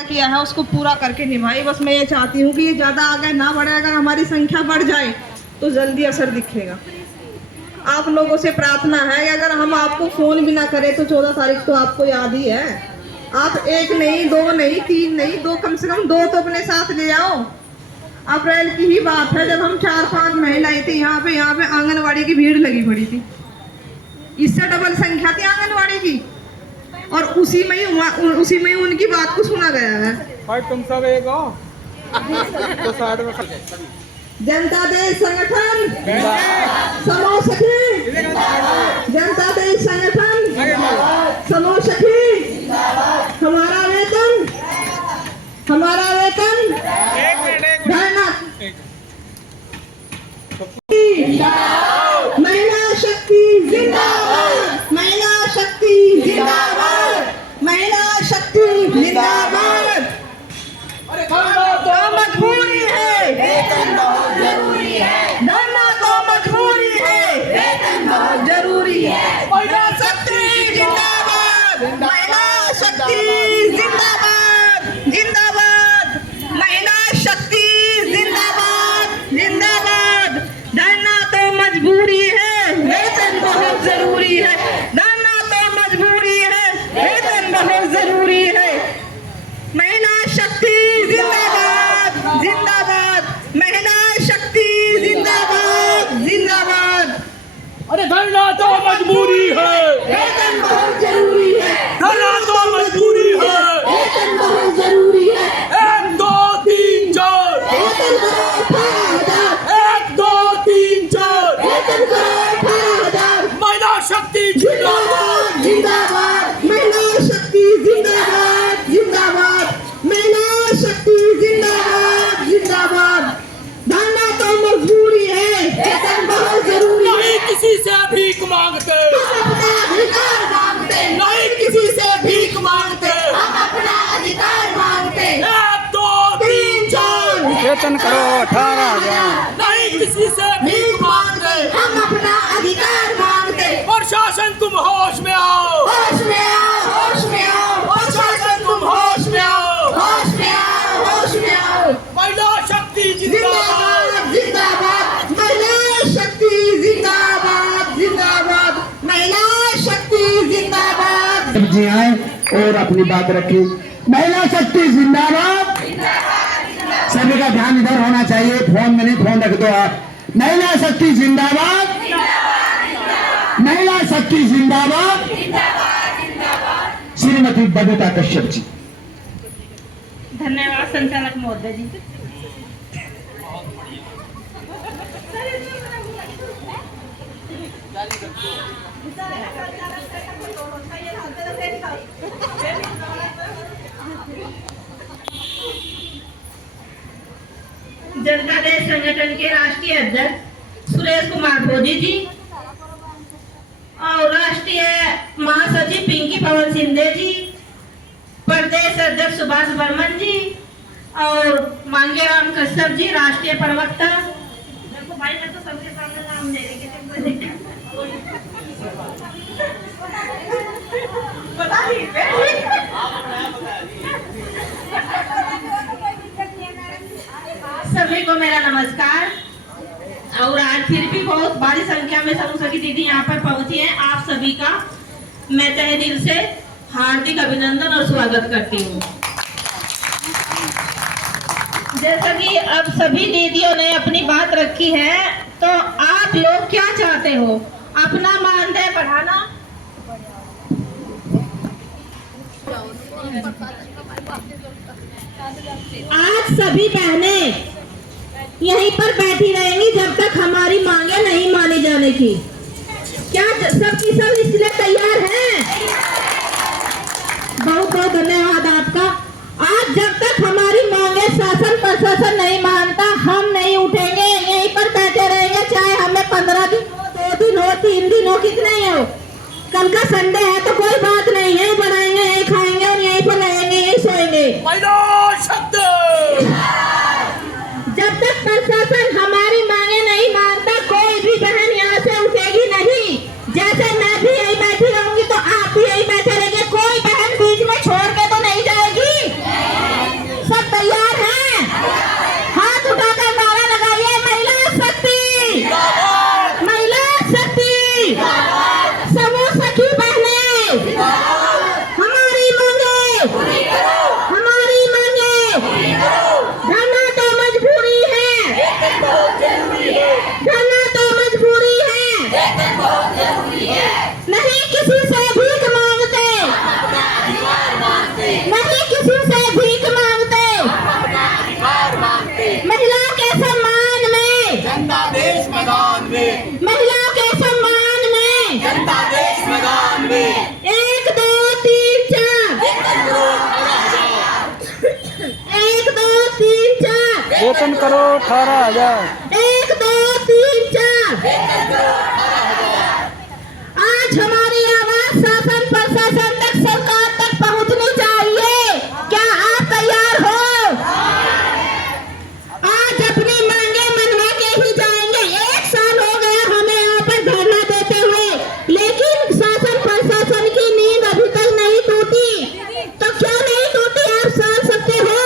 वादा किया है उसको पूरा करके निभाए। बस मैं ये चाहती हूँ कि ये ज़्यादा आगे ना बढ़े, अगर हमारी संख्या बढ़ जाए तो जल्दी असर दिखेगा। आप लोगों से प्रार्थना है कि अगर हम आपको फ़ोन भी ना करें तो 14 तारीख तो आपको याद ही है। आप 1 नहीं, 2 नहीं, 3 नहीं, 2 कम से कम 2 तो अपने साथ ले आओ। अप्रैल की ही बात है जब हम 4-5 महिलाएं थी यहाँ पे आंगनवाड़ी की भीड़ लगी पड़ी थी। इससे डबल संख्या थी आंगनवाड़ी की, और उसी में ही उनकी बात को सुना गया है। भाई तुम सब एक हो तो साइड में जनता दल संगठन समूह सखी, जनता दल संगठन समूह सखी, हमारा वेतन धरना। महिला शक्ति जिंदाबाद, महिला शक्ति जिंदाबाद, महिला शक्ति जिंदाबाद। तो मजबूरी है, वेतन बहुत जरूरी है, धरना तो मजबूरी है, वेतन बहुत जरूरी है। महिला शक्ति जिंदाबाद, महिला शक्ति जिंदाबाद, जिंदाबाद, महिला शक्ति जिंदाबाद, जिंदाबाद। धरना तो मजबूरी है, वेतन बहुत जरूरी है, धरना तो मजबूरी है, वेतन बहुत जरूरी है। महिला शक्ति जिंदाबाद, जिंदाबाद, महिला शक्ति जिंदाबाद, जिंदाबाद। अरे धरना तो मजबूरी है, वेतन बहुत जरूरी है, धरना तो मजबूरी है, वेतन बहुत जरूरी है। 1 2 3 4, वेतन करो 18,000, 1 2 3 4, वेतन करो 18,000। महिला शक्ति जिंदाबाद, जिंदाबाद, महिला शक्ति जिंदाबाद, जिंदाबाद, महिला शक्ति जिंदाबाद, जिंदाबाद। धरना तो मजबूरी है, वेतन बहुत जरूरी है। नहीं किसी से भीख मांगते, हम अपना अधिकार मांगते, नहीं किसी से भीख मांगते, हम अपना अधिकार मांगते। 1 2 3 4, वेतन करो 18,000। नहीं किसी से भीख मांगते। हम अपना अधिकार मांगते। प्रशासन तुम होश में आओ, होश में आओ, होश में आओ, प्रशासन तुम होश में आओ, होश में आओ, होश में आओ। महिला शक्ति जिंदाबाद, जिंदाबाद, जिंदाबाद, महिला शक्ति जिंदाबाद, जिंदाबाद, महिला शक्ति जिंदाबाद। जी आए और अपनी बात रखी। महिला शक्ति जिंदाबाद। सभी का ध्यान इधर होना चाहिए, फोन में नहीं, फोन रख दो आप। महिला शक्ति जिंदाबाद, महिला शक्ति जिंदाबाद। श्रीमती बबीता कश्यप जी। धन्यवाद संचालक महोदय जी। जनता दल संगठन के राष्ट्रीय अध्यक्ष सुरेश कुमार भोजी जी और राष्ट्रीय महासचिव पिंकी पवन सिंधे जी, प्रदेश अध्यक्ष सुभाष बर्मन जी और मांगेराम कश्यप जी, राष्ट्रीय प्रवक्ता। देखो भाई मैं तो सबके सामने नाम ले रही हूँ, सभी को मेरा नमस्कार। और आज फिर भी बहुत बड़ी संख्या में समूह सखी दीदी यहाँ पर पहुंची हैं। आप सभी का मैं तहे दिल से हार्दिक अभिनंदन और स्वागत करती हूँ। जैसा कि अब सभी दीदियों ने अपनी बात रखी है, तो आप लोग क्या चाहते हो? अपना मानदेय बढ़ाना, आज सभी बहनें यहीं पर बैठी रहेंगी जब तक हमारी मांगे नहीं मानी जाने की। क्या सबकी सब इसके लिए तैयार हैं? बहुत बहुत धन्यवाद आपका। आज जब तक हमारी मांगे शासन प्रशासन नहीं मानता, हम नहीं उठेंगे, यहीं पर बैठे रहेंगे, चाहे हमें 15 दिन हो, 2 दिन हो, 3 दिन हो, कितने ही हो। कल का संडे है तो कोई बात नहीं है, बनाएंगे, यहीं खाएंगे और यहीं पर रहेंगे, यहीं सोएंगे। जब तक प्रशासन हमारी मांगे नहीं मानता, कोई भी बहन यहाँ से उठेगी नहीं। जैसे मैं भी यही बैठी रहूंगी तो आप भी यही बैठे रहेंगे, कोई बहन बीच में छोड़ के तो नहीं जाएगी। 1 2 3 4 वेतन करो 18,000। 1 2 3 4 आज हमारी आवाज शासन प्रशासन तक सरकार तक पहुंचनी चाहिए। क्या आप तैयार हो? आज अपनी मांगे मनवा के ही जाएंगे। 1 साल हो गया हमें यहाँ पर धरना देते हुए, लेकिन शासन प्रशासन की नींद अभी तक नहीं टूटी। तो क्यों नहीं टूटी आप समझ सकते हो?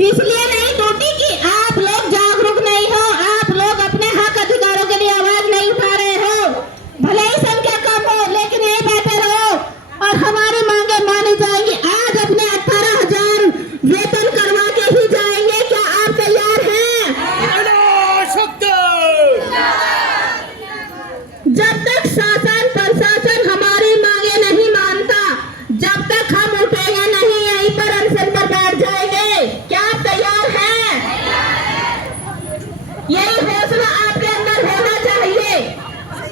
इसलिए नहीं टूटी कि आप लोग जागरूक नहीं हो, आप लोग अपने हक अधिकारों के लिए आवाज नहीं उठा रहे हो। भले ही संख्या कम हो, लेकिन यही बैठे रहो और हमारी मांगे मानी जाएंगी। आज अपने 18,000 वेतन करवा के ही जाएंगे। क्या आप तैयार हैं? जब तक शासन प्रशासन हमारी मांगे नहीं मानता, जब तक हम उठेंगे नहीं, यहीं पर अनशन पर बैठ जाएंगे। क्या आप तैयार हैं? यही हौसला आपके अंदर होना चाहिए,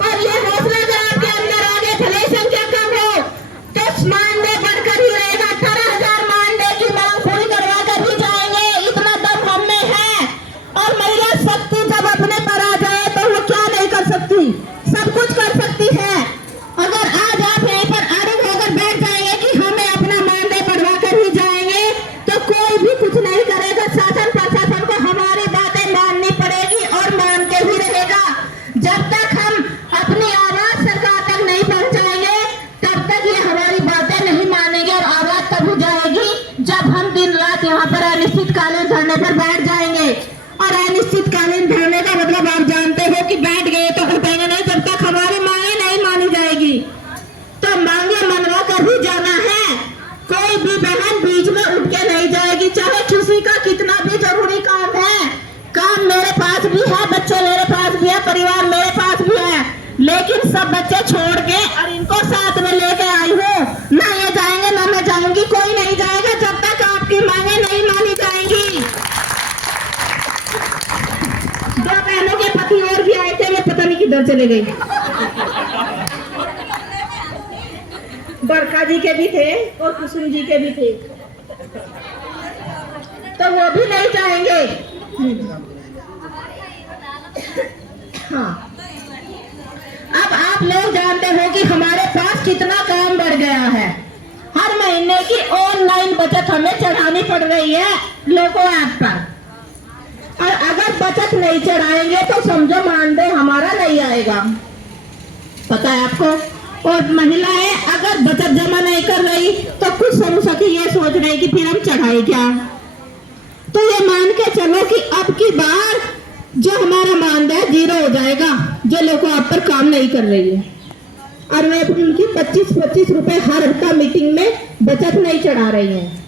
और ये हौसला अगर आपके अंदर आगे भले संख्या कम हो तो मानदेय बढ़कर ही रहेगा। 18,000 मानदेय की मांग पूरी करवा कर भी जाएंगे। इतना दम हम में है। और महिला शक्ति जब अपने पर आ जाए तो वो क्या नहीं कर सकती, सब कुछ कर सकती है। अगर आज आप यहीं पर अड़िग होकर बैठ जाएंगे कि हमें अपना मानदेय बढ़वा कर ही जाएंगे, तो कोई भी कुछ नहीं करेगा। शासन प्रशासन को हमारी बातें माननी पड़ेगी और मान के ही रहेगा। जब तक हम अपनी आवाज सरकार तक नहीं पहुंचाएंगे, तब तक ये हमारी बातें नहीं मानेंगे। और आवाज तब हो जाएगी जब हम दिन रात यहाँ पर अनिश्चितकालीन धरने पर बैठ जाएंगे। और अनिश्चितकालीन धरने का मतलब आप जानते हो कि बैठ गए तो उठेंगे नहीं जब तक हमारी मांगे नहीं मानी जाएगी। तो मांगे मनवा कर ही जाना है। कोई भी बहन बीच में उठ के नहीं जाएगी, चाहे किसी का कितना भी जरूरी काम है। काम मेरे पास भी है, बच्चे मेरे पास भी है, परिवार मेरे पास भी है, लेकिन सब बच्चे छोड़ के और इनको साथ में लेके आई हूँ। ना ये जाएंगे ना मैं जाऊंगी, कोई नहीं जाएगा जब तक आपकी मांगे नहीं मानी जाएंगी। 2 बहनों के पति और भी आए थे, वो पता नहीं किधर चले गए। बरखा जी के भी थे और कुसुम जी के भी थे, तो वो भी नहीं जाएंगे। हाँ, अब आप लोग जानते हो कि हमारे पास कितना काम बढ़ गया है। हर महीने की ऑनलाइन बचत हमें चढ़ानी पड़ रही है लोगो ऐप पर, और अगर बचत नहीं चढ़ाएंगे तो समझो मानदेय हमारा नहीं आएगा। पता है आपको? और महिलाएं अगर बचत जमा नहीं कर रही तो कुछ समझ सके ये सोच रही कि फिर हम चढ़ाए क्या। तो ये मान के चलो कि अब की बार जो हमारा मानदेय 0 हो जाएगा, जो लोग आप पर काम नहीं कर रही है। और वे उनकी 25-25 रुपए हर हफ्ता मीटिंग में बचत नहीं चढ़ा रही है।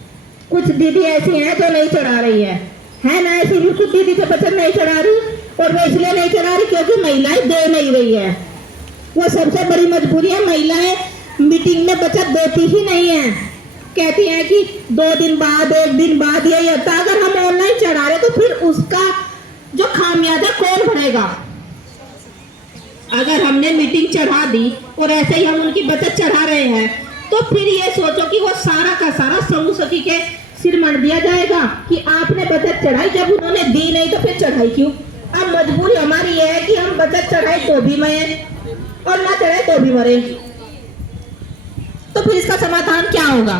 कुछ दीदी ऐसी हैं जो नहीं चढ़ा रही है ना? ऐसी भी कुछ दीदी तो बचत नहीं चढ़ा रही, और वो इसलिए नहीं चढ़ा रही क्योंकि महिलाएं दे नहीं रही है। वो सबसे बड़ी मजबूरी है, महिलाएं मीटिंग में बचत देती ही नहीं है। कहती है कि 2 दिन बाद 1 दिन बाद यही होता। अगर हम ऑनलाइन चढ़ा रहे तो फिर उसका जो खामियाजा कौन भरेगा? अगर हमने मीटिंग चढ़ा दी और ऐसे ही हम उनकी बचत चढ़ा रहे हैं, तो फिर ये सोचो कि वो सारा का सारा समूह सखी के सिर मर दिया जाएगा कि आपने बचत चढ़ाई, जब उन्होंने दी नहीं तो फिर चढ़ाई क्यों? अब मजबूरी हमारी ये है कि हम बचत चढ़ाए तो भी मरे और ना चढ़ाए तो भी मरे। तो फिर इसका समाधान क्या होगा?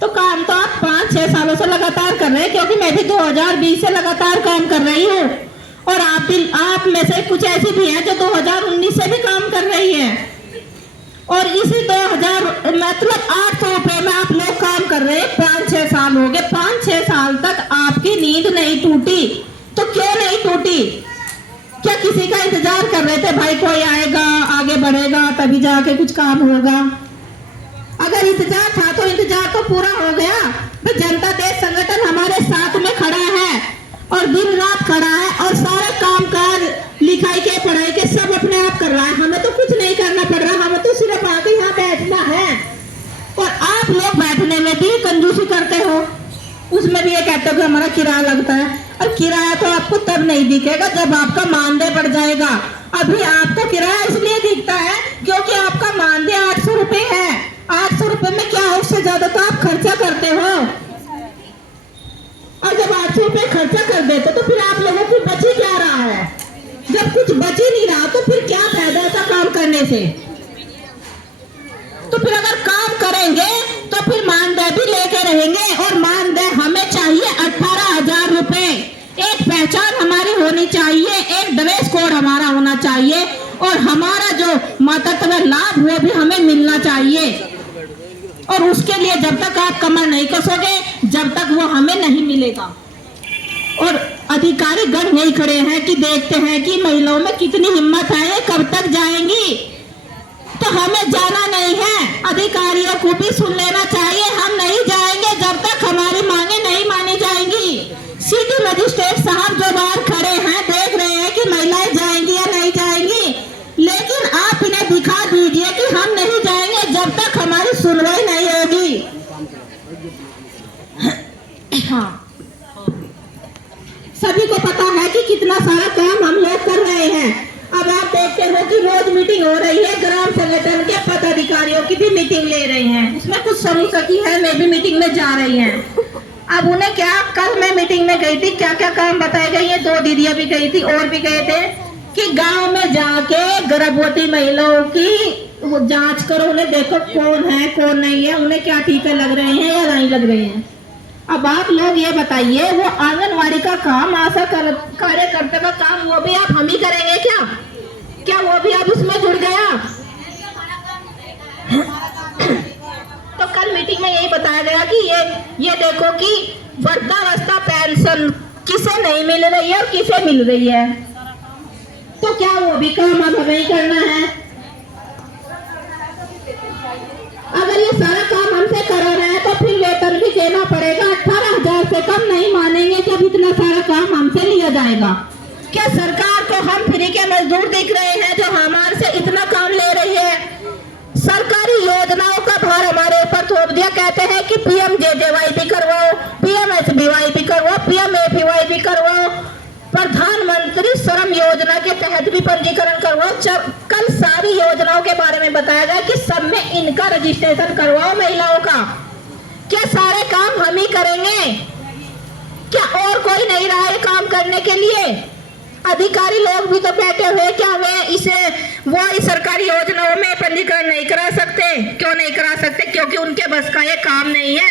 तो काम तो आप 5-6 सालों से लगातार कर रहे हैं, क्योंकि मैं भी 2020 से लगातार काम कर रही हूँ, और आप में से कुछ ऐसी भी हैं जो 2019 से भी काम कर रही हैं। और इसी 2000 मतलब 800 रुपए में आप लोग काम कर रहे हैं। 5-6 साल हो गए, 5-6 साल तक आपकी नींद नहीं टूटी। तो क्यों नहीं टूटी? क्या किसी का इंतजार कर रहे थे भाई कोई आएगा आगे बढ़ेगा तभी जाके कुछ काम होगा? अगर इंतजार था तो इंतजार तो पूरा हो गया। तो जनता देश संगठन हमारे साथ में खड़ा है और दिन रात खड़ा है, और सारे काम काज लिखाई के पढ़ाई के सब अपने आप कर रहा है। हमें तो कुछ नहीं करना पड़ रहा, हमें तो सिर्फ आके यहाँ बैठना है। और आप लोग बैठने में भी कंजूसी करते हो, उसमें भी ये कहते हो कि हमारा किराया लगता है। और किराया तो आपको तब नहीं दिखेगा जब आपका मानदेय बढ़ जाएगा। अभी आपको किराया इसलिए दिखता है क्योंकि आपका से। तो फिर अगर काम करेंगे तो फिर मानदेय भी लेके रहेंगे, और मानदेय हमें चाहिए 18,000 रुपए। एक पहचान हमारी होनी चाहिए, एक ड्रेस कोड हमारा होना चाहिए, और हमारा जो मातृत्व लाभ वो भी हमें मिलना चाहिए। और उसके लिए जब तक आप कमर नहीं कसोगे, जब तक वो हमें नहीं मिलेगा। और अधिकारी गण नहीं खड़े हैं कि देखते हैं कि महिलाओं में कितनी हिम्मत है, ये कब तक जाएंगी। तो हमें जाना नहीं है, अधिकारियों को भी सुन लेना चाहिए। हम नहीं जाएंगे जब तक हमारी मांगे नहीं मानी जाएंगी। सिटी मजिस्ट्रेट साहब जो बाहर खड़े हैं देख रहे हैं कि महिलाएं जाएंगी या नहीं जाएंगी, लेकिन आप इन्हें दिखा दीजिए कि हम नहीं जाएंगे जब तक हमारी सुनवाई नहीं होगी। हाँ, सभी को पता है कि कितना सारा काम हम लोग कर रहे हैं। अब आप देखते हो कि रोज मीटिंग हो रही है, ग्राम संगठन के पदाधिकारियों की भी मीटिंग ले रहे हैं। उसमें कुछ समूह की है, मैं भी मीटिंग में जा रही हैं। अब उन्हें क्या, कल मैं मीटिंग में गई थी, क्या क्या काम बताए गए, ये 2 दीदियां भी गई थी और भी गए थे कि गांव में जाके गर्भवती महिलाओं की वो जांच करो, उन्हें देखो कौन है कौन नहीं है, उन्हें क्या टीके लग रहे हैं या नहीं लग रहे हैं। अब आप लोग ये बताइए, वो आंगनवाड़ी का काम, आशा कार्यकर्ता का काम, वो भी आप हम ही करेंगे क्या? क्या वो भी आप उसमें जुड़ गया? तो कल मीटिंग में यही बताया गया कि ये देखो कि वृद्धावस्था पेंशन किसे नहीं मिल रही है और किसे मिल रही है। तो क्या वो भी काम अब हमें ही करना है? अगर ये सारा काम हमसे करा रहे हैं तो फिर वेतन भी देना पड़ेगा। 18,000 से कम नहीं मानेंगे जब इतना सारा काम हमसे लिया जाएगा। क्या सरकार को हम फ्री के मजदूर दिख रहे हैं जो हमारे से इतना काम ले रही है? सरकारी योजनाओं का भार हमारे ऊपर थोप दिया। कहते हैं कि PMJJY भी करवाओ, PMSBY भी करवाओ, PMAPY भी करवाओ, प्रधानमंत्री श्रम योजना के तहत भी पंजीकरण करवाओ। कल सारी योजनाओं के बारे में बताया गया कि सब में इनका रजिस्ट्रेशन करवाओ महिलाओं का। क्या सारे काम हम ही करेंगे? क्या और कोई नहीं रहा है काम करने के लिए? अधिकारी लोग भी तो बैठे हुए, क्या वो इस सरकारी योजनाओं में पंजीकरण नहीं करा सकते? क्यों नहीं करा सकते? क्योंकि उनके बस का ये काम नहीं है।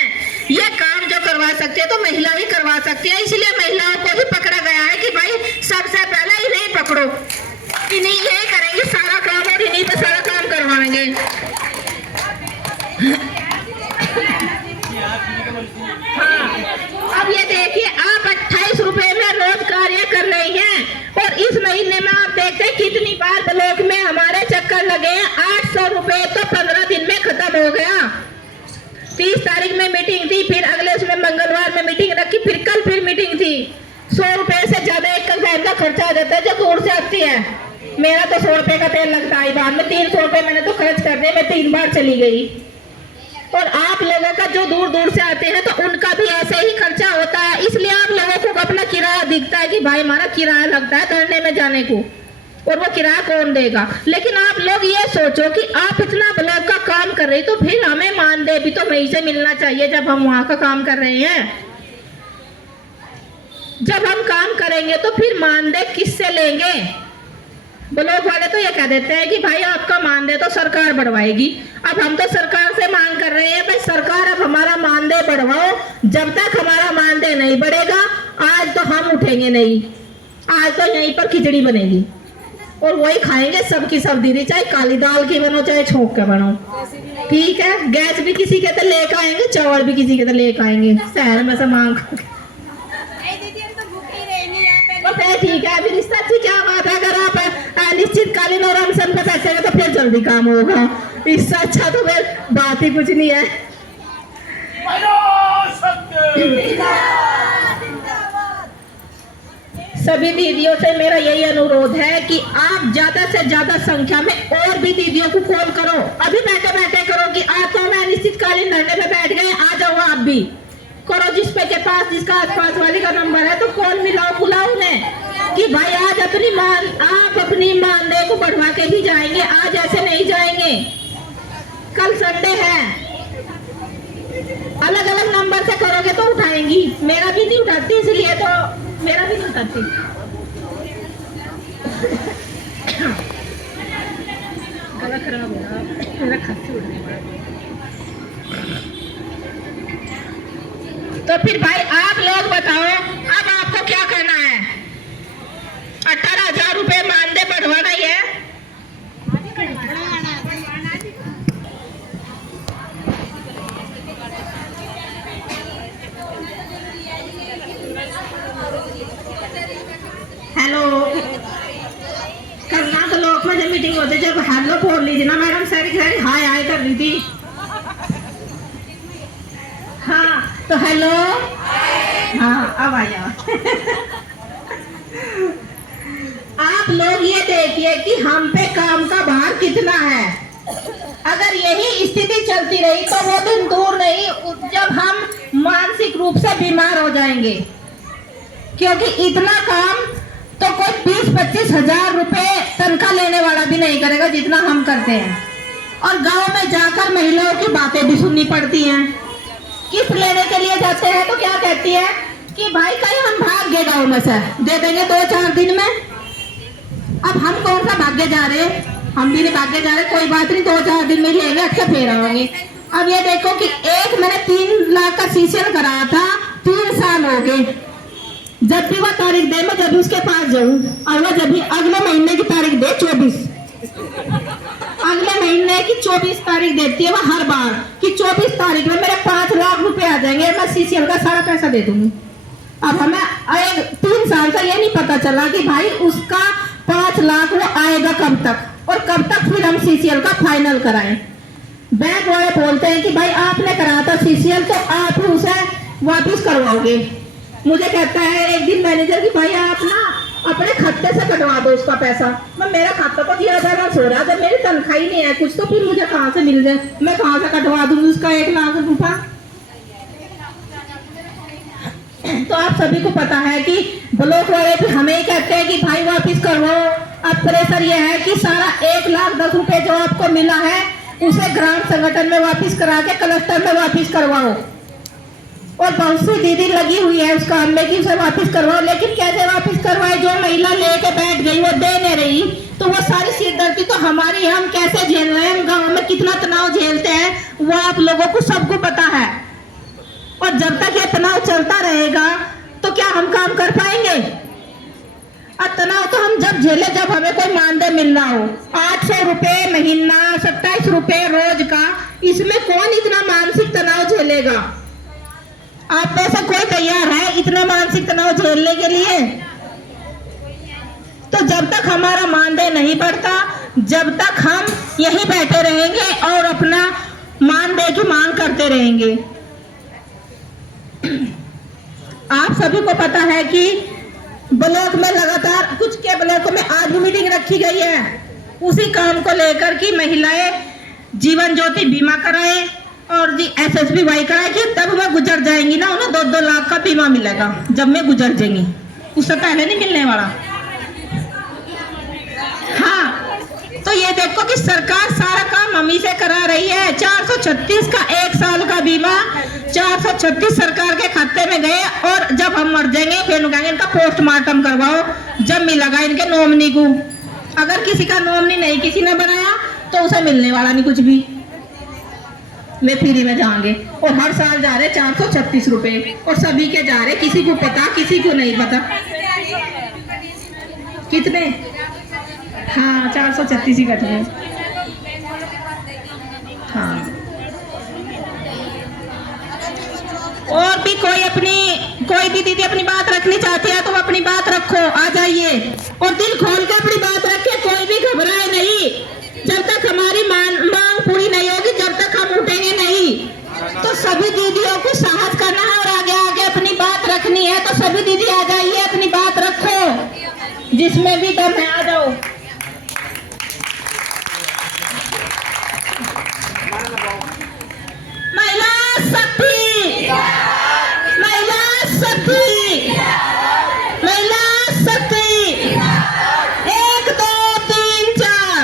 ये काम जो करवा सकते हैं तो महिला ही करवा सकती है। इसलिए महिलाओं को भी पकड़ा गया है कि भाई सबसे पहले इन्हें पकड़ो, इन्हीं यही करेंगे सारा काम और इन्हीं पे सारा काम करवाएंगे। हाँ, अब ये देखिए, आप 28 रुपए में रोज कार्य कर रही हैं और इस महीने में आप देखते हैं कितनी बार ब्लॉक में हमारे चक्कर लगे हैं। 800 रुपए तो 15 दिन में खत्म हो गया। 30 तारीख में मीटिंग थी, फिर अगले उसमें मंगलवार में मीटिंग रखी, फिर कल फिर मीटिंग थी। 100 रुपए से ज्यादा एक वैन का खर्चा आ जाता है जो दूर से आती है। मेरा तो 100 रुपए का तेल लगता है, बाद में 300 रुपए मैंने तो खर्च कर दिए। मैं 3 बार चली गई। और आप लोगों का जो दूर दूर से आते हैं तो उनका भी ऐसे ही खर्चा होता है। इसलिए आप लोगों को अपना किराया दिखता है कि भाई हमारा किराया लगता है धरने में जाने को, और वो किराया कौन देगा। लेकिन आप लोग ये सोचो कि आप इतना ब्लॉक का काम कर रही तो फिर हमें मानदेय भी तो वहीं से मिलना चाहिए जब हम वहां का काम कर रहे हैं। जब हम काम करेंगे तो फिर मानदेय किससे लेंगे? ब्लॉक वाले तो ये कह देते हैं कि भाई आपका मानदेय तो सरकार बढ़वाएगी। अब हम तो सरकार से मांग कर रहे हैं, भाई सरकार अब हमारा मानदेय बढ़वाओ। जब तक हमारा मानदेय नहीं बढ़ेगा आज तो हम उठेंगे नहीं। आज तो यहीं पर खिचड़ी बनेगी और वही खाएंगे सबकी सब दीदी, चाहे काली दाल की बनो चाहे छोंक के बनो। ठीक है, गैस भी किसी के तो लेकर आएंगे, चावल भी किसी के तो लेकर आएंगे शहर में से मांग। ठीक है, अभी रिश्ता अच्छी क्या बात है। अगर आप निश्चितकालीन और अनशन पे बैठेंगे तो फिर जल्दी काम होगा। इससे अच्छा तो फिर बात ही कुछ नहीं है। सभी दीदियों से मेरा यही अनुरोध है कि आप ज्यादा से ज्यादा संख्या में और भी दीदियों को कॉल करो। अभी बैठे बैठे करो कि आज तो मैं निश्चितकालीन धरने पे बैठ गए, आ जाओ आप भी करो। जिसके पास जिसका आसपास वाले का नंबर है तो कॉल मिलाओ, बुलाओ उन्हें कि भाई आज आप अपनी मानदेय को बढ़वा के भी जाएंगे, आज ऐसे नहीं जाएंगे। कल संडे है, अलग अलग नंबर से करोगे तो उठाएंगी। मेरा भी नहीं उठाती, इसलिए तो मेरा भी नहीं उठाती। तो फिर भाई आप लोग बताओ, अब आपको क्या करना है? 18,000 रुपए मानदेय बढ़वाना ही है। हेलो, कल ना तो लोग में जब मीटिंग होती जब हेलो बोल ली थी ना मैडम, सारी सारी हाय हाय कर रही थी। हाँ तो हेलो, हाँ अब आ जाओ। आप लोग ये देखिए कि हम पे काम का भार कितना है। अगर यही स्थिति चलती रही तो वो दिन दूर नहीं जब हम मानसिक रूप से बीमार हो जाएंगे, क्योंकि इतना काम तो कोई 20-25 हजार रुपए तनख्वाह लेने वाला भी नहीं करेगा जितना हम करते हैं। और गांव में जाकर महिलाओं की बातें भी सुननी पड़ती हैं। किस्त लेने के लिए जाते हैं तो क्या कहती है कि भाई कहीं हम भाग गए गाँव में से, दे देंगे 2-4 दिन में। अब हम कौन सा भाग्य जा रहे, हम भी नहीं भाग्य जा रहे, कोई बात नहीं 2-4 दिन में लेंगे, अच्छा फिर आएंगे। अब ये देखो कि एक मैंने 3 लाख का सीसीएल कराया था, 3 साल हो गए। जब भी वह तारीख दे मैं जब उसके पास जाऊं, और वह जब भी अगले महीने की तारीख दे 24, अगले महीने की 24 तारीख देती है वह हर बार कि 24 तारीख में मेरे 5 लाख रुपए आ जाएंगे, मैं सीसीएल का सारा पैसा दे दूंगी। अब हमें 3 साल से ये नहीं पता चला कि भाई उसका 5 लाख वो आएगा कब तक, और कब तक फिर हम सीसीएल का फाइनल कराएं। बैंक वाले बोलते हैं कि भाई आपने कराया था सीसीएल तो आप ही उसे वापिस करवाओगे। मुझे कहता है एक दिन मैनेजर की भाई आप ना अपने खाते से कटवा दो उसका पैसा। मैं मेरा खाता तो 10,000 हो रहा, जब मेरी तनख्वाह ही नहीं है कुछ तो फिर मुझे कहाँ से मिल जाए, मैं कहाँ से कटवा दूंगी उसका 1 लाख रुपया। तो आप सभी को पता है कि ब्लॉक वाले भी हमें ही कहते हैं कि भाई वापिस करवाओ। अब प्रेशर यह है कि सारा 1,10,000 रुपए जो आपको मिला है उसे ग्राम संगठन में वापिस करा के कलेक्टर में वापिस करवाओ। और बहुत सी दीदी लगी हुई है उस काम में कि उसे वापस करवाओ, लेकिन कैसे वापस करवाए? जो महिला लेके बैठ गई वो दे नहीं रही, तो वो सारी सिरदर्दी तो हमारी, हम कैसे झेल रहे हैं, हम गाँव में कितना तनाव झेलते हैं वो आप लोगों को सबको पता है। और जब तक ये तनाव चलता रहेगा तो क्या हम काम कर पाएंगे? और तनाव तो हम जब झेले जब हमें कोई मानदेय मिल रहा हो, 800 रुपए महीना, 27 रुपए रोज का, इसमें कौन इतना मानसिक तनाव झेलेगा? आप में से कोई तैयार है इतना मानसिक तनाव झेलने के लिए? तो जब तक हमारा मानदेय नहीं बढ़ता, जब तक हम यहीं बैठे रहेंगे और अपना मानदेय की मांग करते रहेंगे। आप सभी को पता है कि ब्लॉक में लगातार कुछ के ब्लॉकों में आज भी मीटिंग रखी गई है उसी काम को लेकर कि महिलाएं जीवन ज्योति बीमा कराएं और जी SSBY कराए कि तब वह गुजर जाएंगी ना, उन्हें 2-2 लाख का बीमा मिलेगा जब मैं गुजर जाएंगी, उससे पहले नहीं मिलने वाला। हाँ तो ये देखो कि सरकार सारा काम मम्मी से करा रही है। 436 का 1 साल का बीमा 436 सरकार के खाते में गए, और जब हम मर जाएंगे फिर कहेंगे इनका पोस्टमार्टम करवाओ, जब मिलेगा इनके नॉमिनी को। अगर किसी का नॉमिनी नहीं किसी ने बनाया तो उसे मिलने वाला नहीं कुछ भी, वे फ्री में जाएंगे। और हर साल जा रहे 436 रुपए, और सभी के जा रहे, किसी को पता किसी को नहीं पता कितने। हाँ 436 ही कट गए। हाँ और भी कोई भी दीदी अपनी बात रखनी चाहती है तो अपनी बात रखो, आ जाइए और दिल खोल के अपनी बात रखे, कोई भी घबराए नहीं। जब तक हमारी मांग पूरी नहीं होगी जब तक हम उठेंगे नहीं। तो सभी दीदियों को साहस करना है और आगे आगे अपनी बात रखनी है। तो सभी दीदी आ जाइए, अपनी बात रखो, जिसमें भी दम है आ जाओ। महिला शक्ति, महिला शक्ति, महिला शक्ति, 1 2 3 4,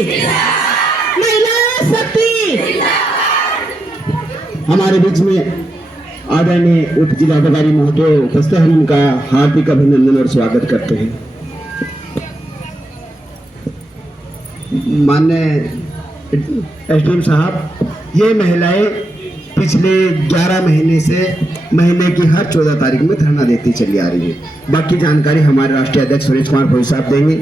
महिला शक्ति। हमारे बीच में आदरणीय उप जिलाधिकारी महोदय उपस्थित हैं, हम उनका हार्दिक अभिनंदन और स्वागत करते हैं। माननीय एसडीएम साहब, ये महिलाएं पिछले 11 महीने से महीने की हर 14 तारीख में धरना देती चली आ रही है। बाकी जानकारी हमारे राष्ट्रीय अध्यक्ष सुरेश कुमार भोई साहब देंगे।